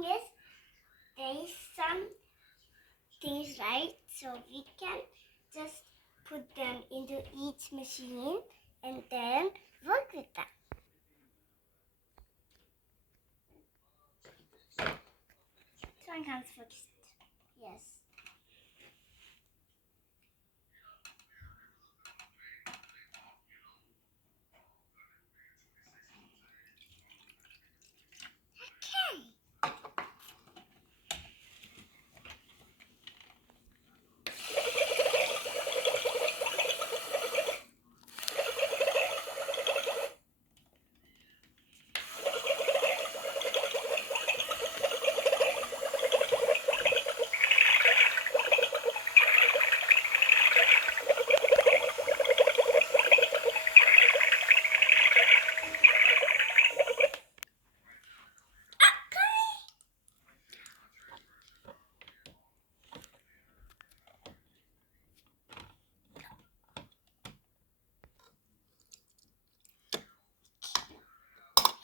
thing is, there is some things, right? So we can just put them into each machine and then work with them. So I can't fix it. Yes.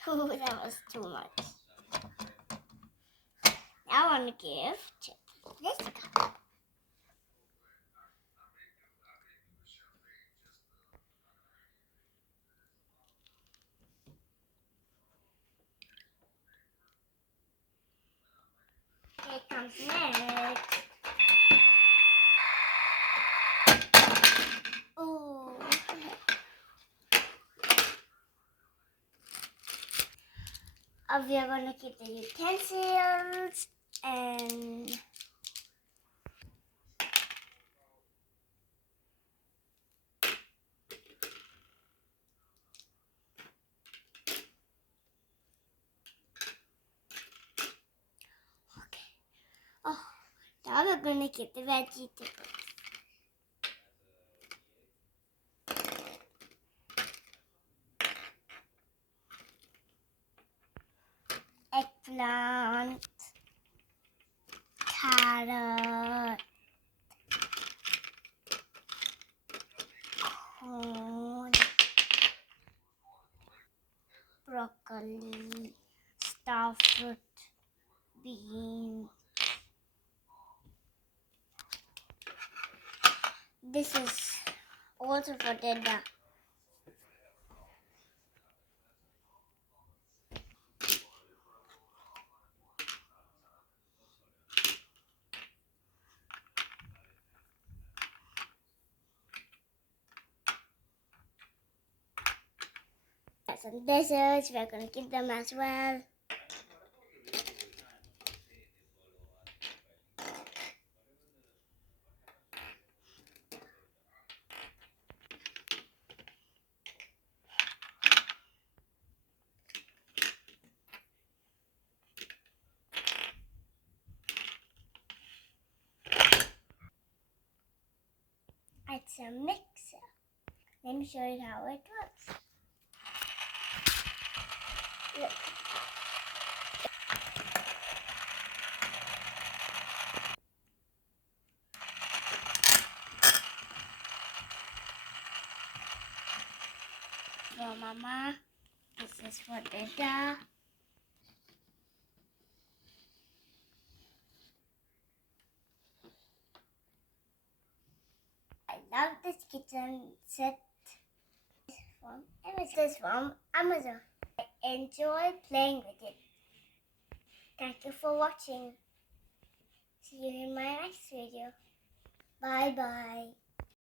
Oh, that was too much. Now I want to give Chip this cup. Here comes milk. Oh. We are going to keep the utensils and oh, now we're going to keep the vegetables. Eggplant, carrot, corn, broccoli, starfruit, beans. This is also for dinner. Some desserts, we're going to keep them as well. It's a mixer. Let me show you how it works. Look. For Mama, this is for Dada. I love this kitchen set. It was from Amazon. I enjoy playing with it. Thank you for watching. See you in my next video. Bye bye.